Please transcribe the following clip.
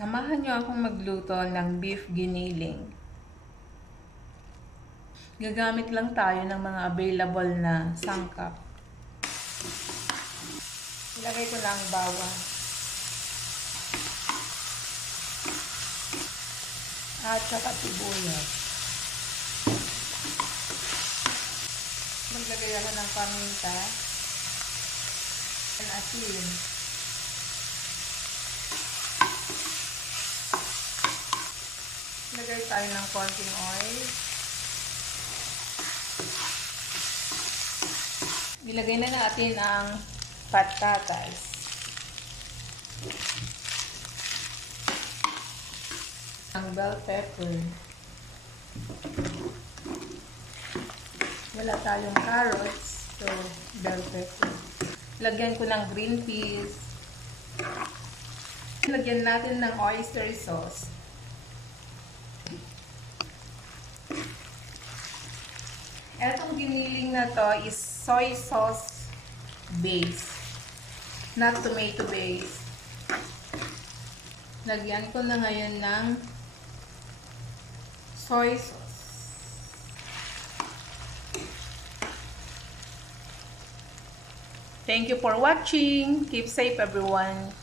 Samahan niyo akong magluto ng beef giniling. Gagamit lang tayo ng mga available na sangkap. Ilagay ko lang bawang. At saka sibuyas. Maglagay ako ng paminta. At asin. Lagay tayo ng konting oil. Ilagay na natin ang patatas. Ang bell pepper. Wala tayong carrots, so bell pepper. Lagyan ko ng green peas. Lagyan natin ng oyster sauce. Etong giniling na to is soy sauce base, not tomato base. Lagyan ko na ngayon ng soy sauce. Thank you for watching. Keep safe, everyone.